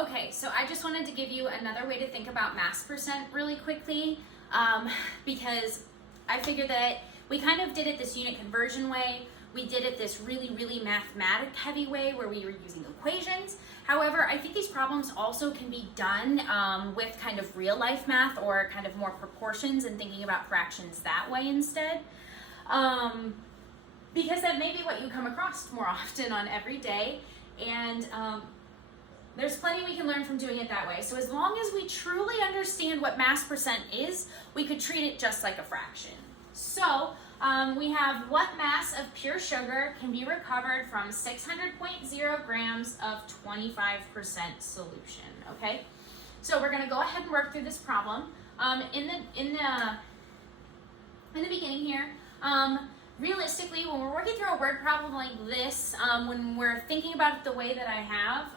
Okay, so I just wanted to give you another way to think about mass percent really quickly, because I figured that we kind of did it this unit conversion way. We did it this really mathematic heavy way where we were using equations. However, I think these problems also can be done with kind of real life math or kind of more proportions and thinking about fractions that way instead. Because that may be what you come across more often on every day, and there's plenty we can learn from doing it that way. So as long as we truly understand what mass percent is, we could treat it just like a fraction. So we have what mass of pure sugar can be recovered from 600.0 grams of 25% solution, okay? So we're gonna go ahead and work through this problem. In the beginning here, realistically, when we're working through a word problem like this, when we're thinking about it the way that I have,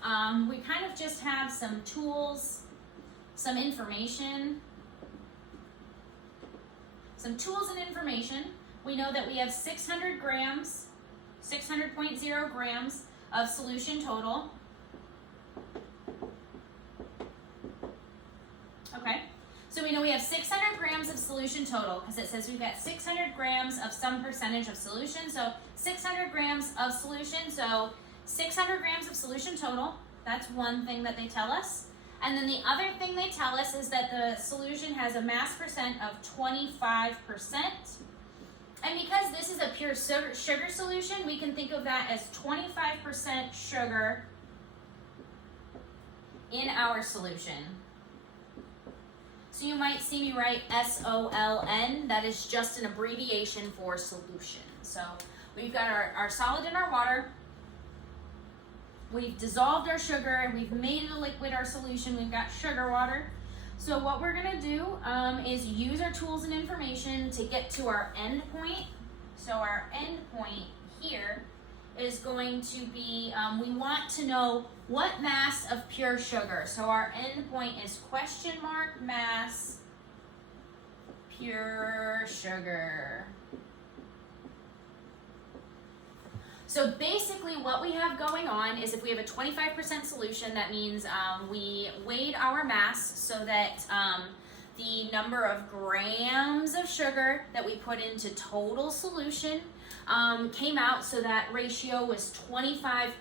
we kind of just have some tools, some information, We know that we have 600 grams, 600.0 grams of solution total. Okay. So we know we have 600 grams of solution total because it says we've got 600 grams of some percentage of solution. So 600 grams of solution. So 600 grams of solution total. That's one thing that they tell us. And then the other thing they tell us is that the solution has a mass percent of 25%. And because this is a pure sugar solution, we can think of that as 25% sugar in our solution. So you might see me write SOLN. That is just an abbreviation for solution. So we've got our solid in our water. We've dissolved our sugar and we've made it a liquid, our solution. We've got sugar water. So what we're gonna do is use our tools and information to get to our end point. So our end point here is going to be, we want to know what mass of pure sugar. So our end point is question mark mass pure sugar. So basically what we have going on is if we have a 25% solution, that means we weighed our mass so that the number of grams of sugar that we put into total solution came out, so that ratio was 25%.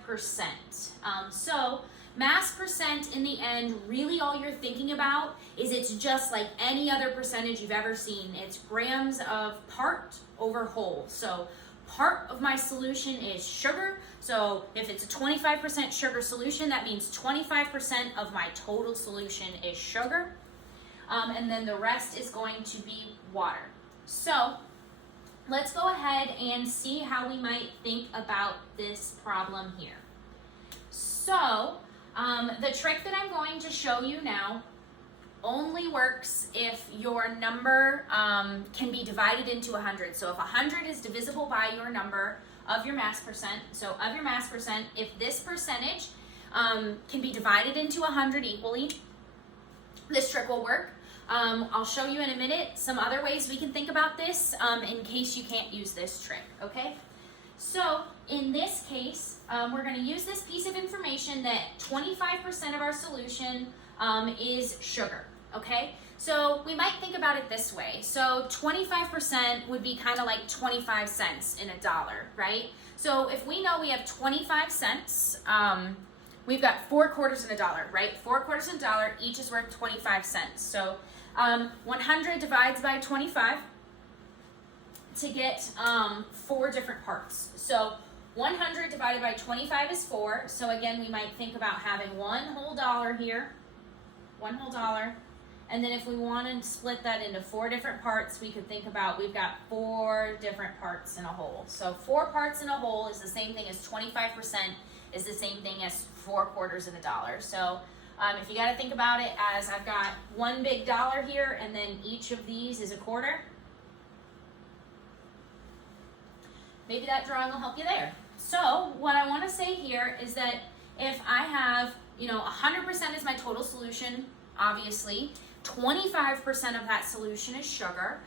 So mass percent in the end, really all you're thinking about is it's just like any other percentage you've ever seen. It's grams of part over whole. So part of my solution is sugar. So if it's a 25% sugar solution, that means 25% of my total solution is sugar. And then the rest is going to be water. So let's go ahead and see how we might think about this problem here. So the trick that I'm going to show you now only works if your number can be divided into 100. So if 100 is divisible by your number of your mass percent, if this percentage can be divided into 100 equally, this trick will work. I'll show you in a minute some other ways we can think about this in case you can't use this trick, okay? So in this case, we're going to use this piece of information that 25% of our solution is sugar, okay? So we might think about it this way. So 25% would be kind of like 25 cents in a dollar, right? So if we know we have 25 cents, we've got 4 quarters in a dollar, right? 4 quarters in a dollar, each is worth 25 cents. So 100 divides by 25 to get 4 different parts. So 100 divided by 25 is 4. So again, we might think about having one whole dollar here, one whole dollar. And then if we want to split that into 4 different parts, we could think about we've got 4 different parts in a whole. So 4 parts in a whole is the same thing as 25% is the same thing as 4 quarters of a dollar. So if you got to think about it as I've got one big dollar here and then each of these is a quarter. Maybe that drawing will help you there. So what I want to say here is that if I have, 100% is my total solution, obviously, 25% of that solution is sugar.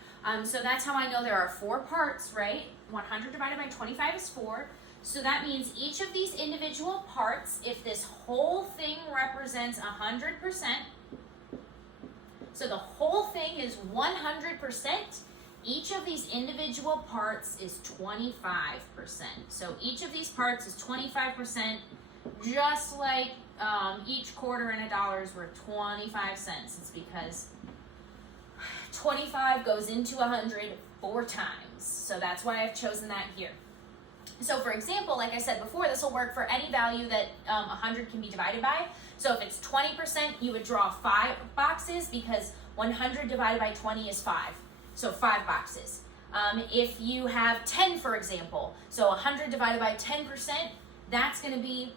So that's how I know there are 4 parts, right? 100 divided by 25 is 4. So that means each of these individual parts, if this whole thing represents 100%, so the whole thing is 100%, each of these individual parts is 25%. So each of these parts is 25%, just like each quarter in a dollar is worth 25 cents. It's because 25 goes into 100 4 times. So that's why I've chosen that here. So for example, like I said before, this will work for any value that 100 can be divided by. So if it's 20%, you would draw 5 boxes because 100 divided by 20 is 5. So 5 boxes. If you have 10, for example, so 100 divided by 10%, that's going to be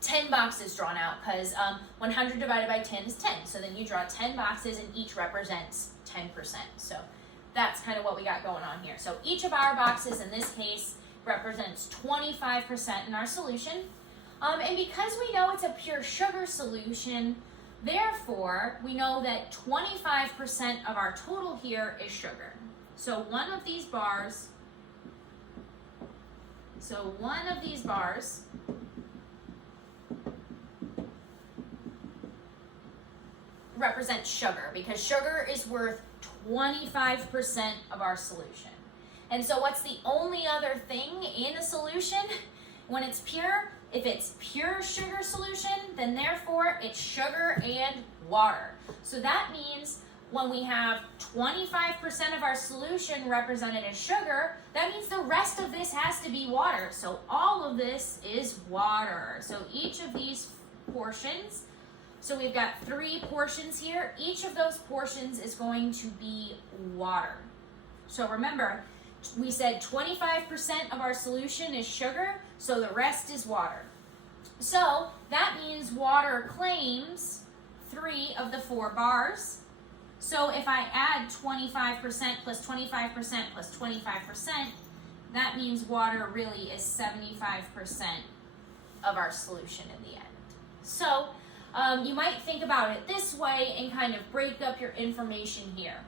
10 boxes drawn out because 100 divided by 10 is 10. So then you draw 10 boxes and each represents 10%. So that's kind of what we got going on here. So each of our boxes in this case represents 25% in our solution. And because we know it's a pure sugar solution, therefore we know that 25% of our total here is sugar. So one of these bars represents sugar because sugar is worth 25% of our solution. And so what's the only other thing in a solution when it's pure? If it's pure sugar solution, then therefore it's sugar and water. So that means when we have 25% of our solution represented as sugar, that means the rest of this has to be water. So all of this is water. So each of these portions, so we've got 3 portions here. Each of those portions is going to be water. So remember, we said 25% of our solution is sugar, so the rest is water. So that means water claims 3 of the 4 bars. So if I add 25% plus 25% plus 25%, that means water really is 75% of our solution in the end. So you might think about it this way and kind of break up your information here.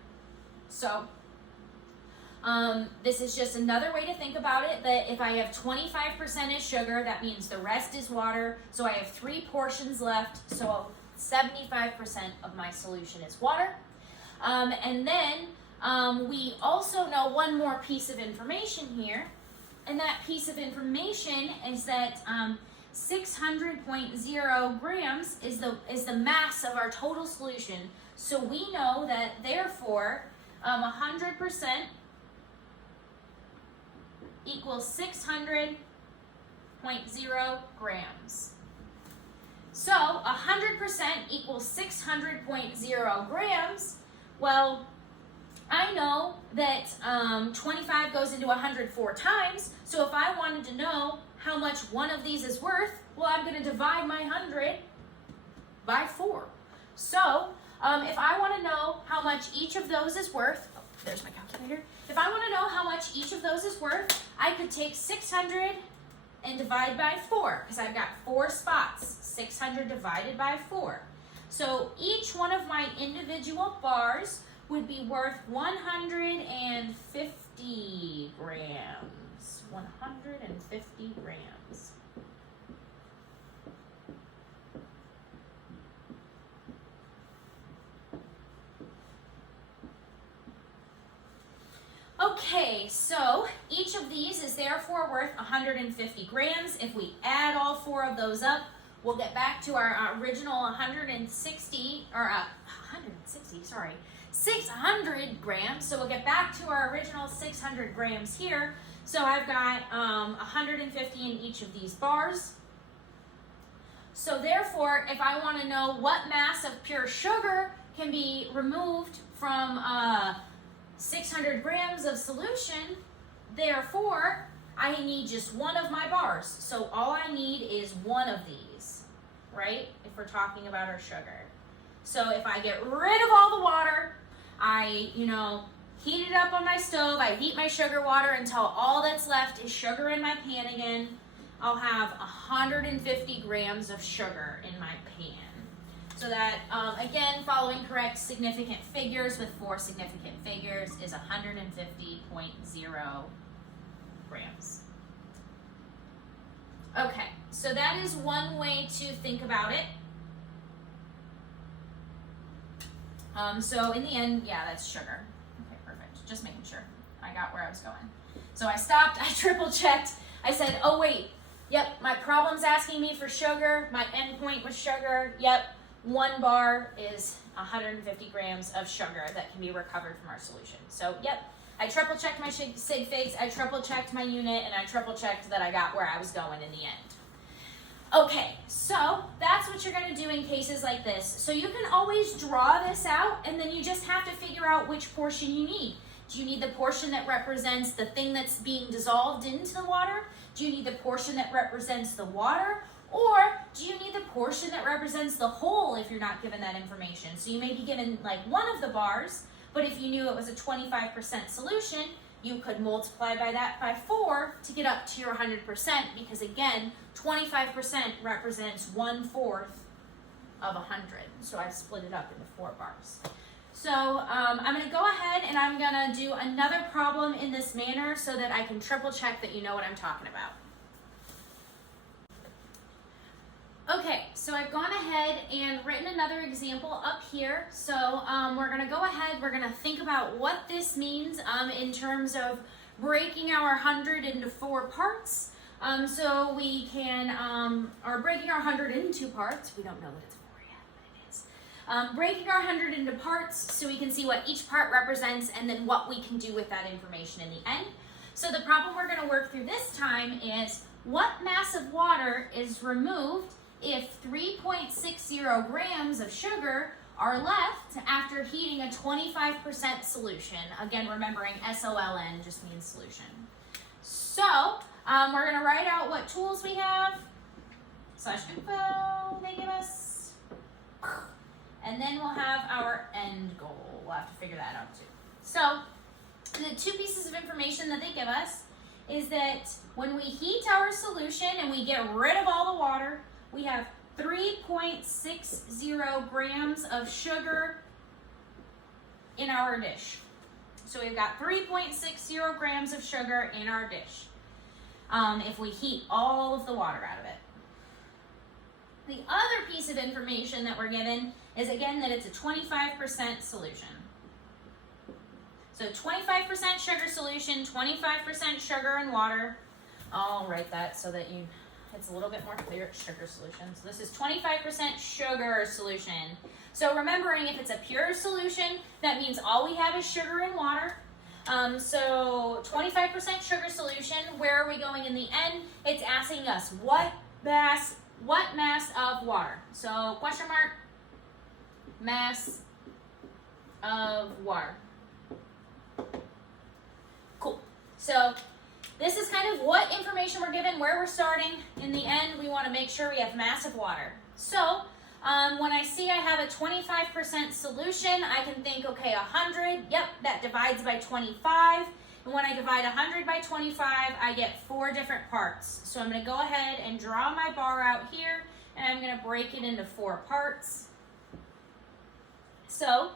So this is just another way to think about it, that if I have 25% is sugar, that means the rest is water. So I have 3 portions left, so 75% of my solution is water. And then we also know one more piece of information here, and that piece of information is that 600.0 grams is the mass of our total solution. So we know that therefore 100% equals 600.0 grams. So 100% equals 600.0 grams. Well, I know that 25 goes into 104 times, so if I wanted to know how much one of these is worth, well, I'm going to divide my 100 by 4. So if I want to know how much each of those is worth, there's my calculator. If I want to know how much each of those is worth, I could take 600 and divide by 4, because I've got 4 spots. 600 divided by 4. So each one of my individual bars would be worth 150 grams. 150 grams. Okay, so each of these is therefore worth 150 grams. If we add all 4 of those up, we'll get back to our original 600 grams. So we'll get back to our original 600 grams here. So I've got 150 in each of these bars. So therefore, if I want to know what mass of pure sugar can be removed from 600 grams of solution, therefore, I need just one of my bars. So all I need is one of these, right? If we're talking about our sugar. So if I get rid of all the water, I, heat it up on my stove, I heat my sugar water until all that's left is sugar in my pan again, I'll have 150 grams of sugar in my pan. So that, again, following correct significant figures with 4 significant figures is 150.0 grams. Okay, so that is one way to think about it. So in the end, yeah, that's sugar. Okay, perfect. Just making sure I got where I was going. So I stopped, I triple checked. I said, oh wait, yep, my problem's asking me for sugar. My endpoint was sugar. Yep, 1 bar is 150 grams of sugar that can be recovered from our solution. So yep, I triple checked my sig figs, I triple checked my unit, and I triple checked that I got where I was going in the end. Okay, so that's what you're going to do in cases like this. So you can always draw this out, and then you just have to figure out which portion you need. Do you need the portion that represents the thing that's being dissolved into the water? Do you need the portion that represents the water? Or do you need the portion that represents the whole if you're not given that information? So you may be given like one of the bars, but if you knew it was a 25% solution, you could multiply by that by 4 to get up to your 100%, because again, 25% represents 1/4 of 100. So I've split it up into 4 bars. So I'm going to go ahead and I'm going to do another problem in this manner so that I can triple check that you know what I'm talking about. Okay, so I've gone ahead and written another example up here. So we're going to go ahead, we're going to think about what this means in terms of breaking our 100 into 4 parts. So we can, or breaking our 100 into 2 parts. We don't know that it's 4 yet, but it is. Breaking our 100 into parts so we can see what each part represents and then what we can do with that information in the end. So the problem we're going to work through this time is what mass of water is removed if 3.60 grams of sugar are left after heating a 25% solution. Again, remembering SOLN just means solution. So we're going to write out what tools we have, /info they give us, and then we'll have our end goal. We'll have to figure that out too. So the 2 pieces of information that they give us is that when we heat our solution and we get rid of all the water, we have 3.60 grams of sugar in our dish. So we've got 3.60 grams of sugar in our dish if we heat all of the water out of it. The other piece of information that we're given is, again, that it's a 25% solution. So 25% sugar solution, 25% sugar and water. I'll write that so that it's a little bit more clear. It's sugar solution. So this is 25% sugar solution. So remembering, if it's a pure solution, that means all we have is sugar and water. So 25% sugar solution, where are we going in the end? It's asking us what mass of water. So question mark, mass of water. Cool. So this is kind of what information we're given, where we're starting. In the end, we want to make sure we have mass of water. So when I see I have a 25% solution, I can think, okay, 100, yep, that divides by 25. And when I divide 100 by 25, I get 4 different parts. So I'm going to go ahead and draw my bar out here, and I'm going to break it into 4 parts. So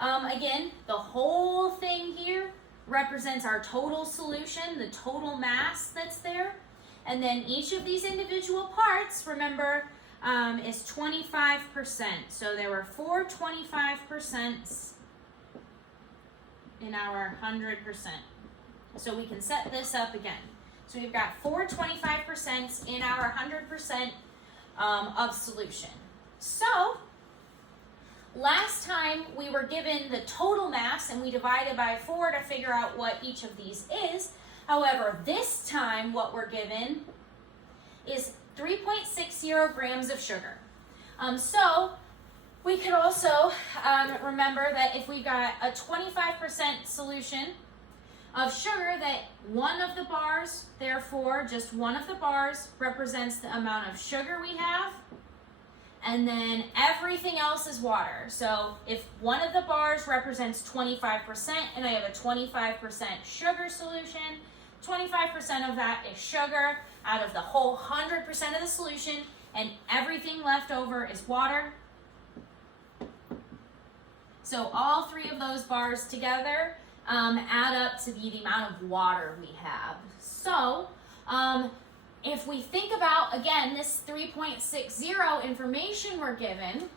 again, the whole thing here represents our total solution, the total mass that's there. And then each of these individual parts, remember, is 25%. So there were 4 25% in our 100%. So we can set this up again. So we've got 4 25% in our 100% of solution. So last time we were given the total mass and we divided by 4 to figure out what each of these is. However, this time what we're given is 3.60 grams of sugar. So we could also remember that if we got a 25% solution of sugar, that one of the bars, therefore just one of the bars, represents the amount of sugar we have, and then everything else is water. So if one of the bars represents 25% and I have a 25% sugar solution, 25% of that is sugar out of the whole 100% of the solution, and everything left over is water. So all 3 of those bars together add up to be the amount of water we have. So if we think about, again, this 3.60 information we're given,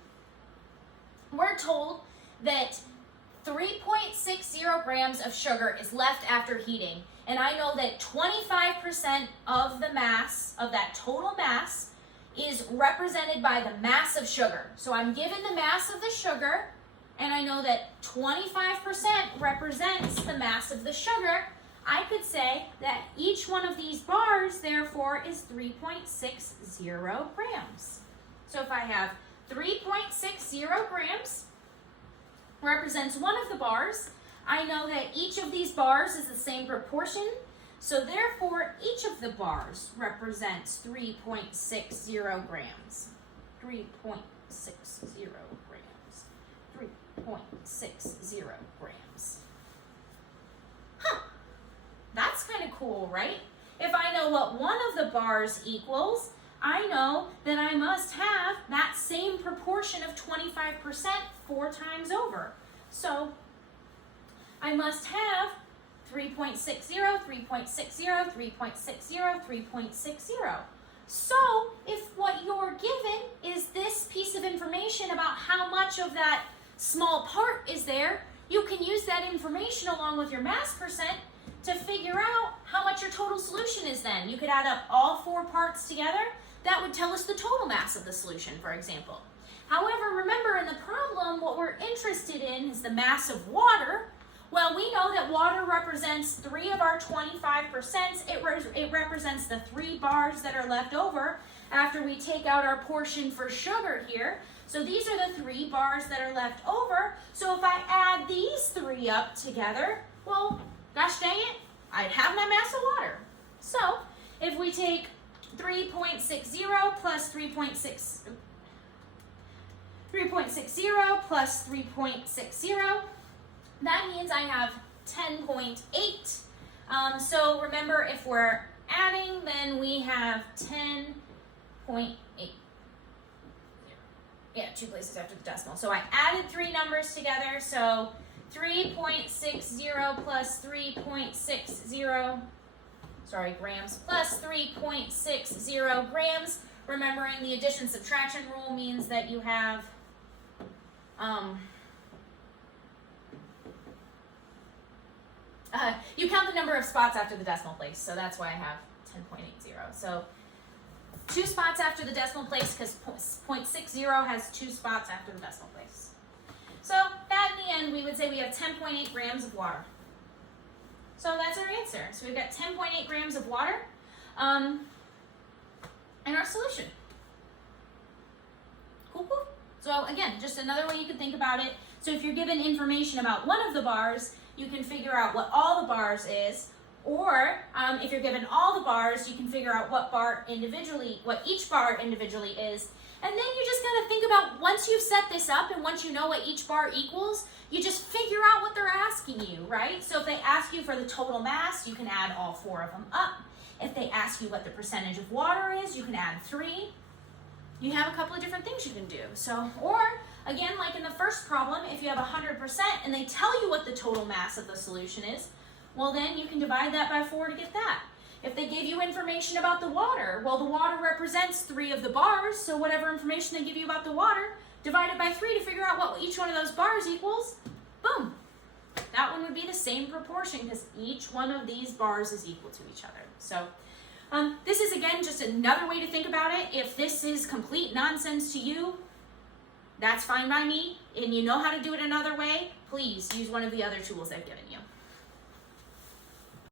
we're told that 3.60 grams of sugar is left after heating. And I know that 25% of the mass, of that total mass, is represented by the mass of sugar. So I'm given the mass of the sugar, and I know that 25% represents the mass of the sugar. I could say that each one of these bars, therefore, is 3.60 grams. So if I have 3.60 grams represents one of the bars, I know that each of these bars is the same proportion, so therefore each of the bars represents 3.60 grams. 3.60 grams. 3.60 grams. Huh. That's kind of cool, right? If I know what one of the bars equals, I know that I must have that same proportion of 25% 4 times over. So I must have 3.60, 3.60, 3.60, 3.60. So if what you're given is this piece of information about how much of that small part is there, you can use that information along with your mass percent to figure out how much your total solution is then. You could add up all 4 parts together. That would tell us the total mass of the solution, for example. However, remember in the problem, what we're interested in is the mass of water. Well, we know that water represents 3 of our 25%. It represents the 3 bars that are left over after we take out our portion for sugar here. So these are the 3 bars that are left over. So if I add these 3 up together, well, gosh dang it, I'd have my mass of water. So if we take 3.60 plus 3.60 plus 3.60, that means I have 10.8. So remember, if we're adding, then we have 10.8. Yeah, 2 places after the decimal. So I added 3 numbers together. So 3.60 plus 3.60, grams, plus 3.60 grams. Remembering the addition subtraction rule means that you have you count the number of spots after the decimal place, so that's why I have 10.80. So 2 spots after the decimal place, because 0.60 has 2 spots after the decimal place. So that in the end, we would say we have 10.8 grams of water. So that's our answer. So we've got 10.8 grams of water in our solution. Cool, cool. So again, just another way you can think about it. So if you're given information about one of the bars, you can figure out what all the bars is. Or if you're given all the bars, you can figure out what each bar individually is. And then you just gotta think about, once you've set this up and once you know what each bar equals, you just figure out what they're asking you, right? So if they ask you for the total mass, you can add all 4 of them up. If they ask you what the percentage of water is, you can add 3. You have a couple of different things you can do. So, or again, like in the first problem, if you have 100% and they tell you what the total mass of the solution is, well then you can divide that by 4 to get that. If they give you information about the water, well, the water represents 3 of the bars, so whatever information they give you about the water, divide it by 3 to figure out what each one of those bars equals. Boom. That one would be the same proportion because each one of these bars is equal to each other. So this is, again, just another way to think about it. If this is complete nonsense to you, that's fine by me, and you know how to do it another way, please use one of the other tools I've given you.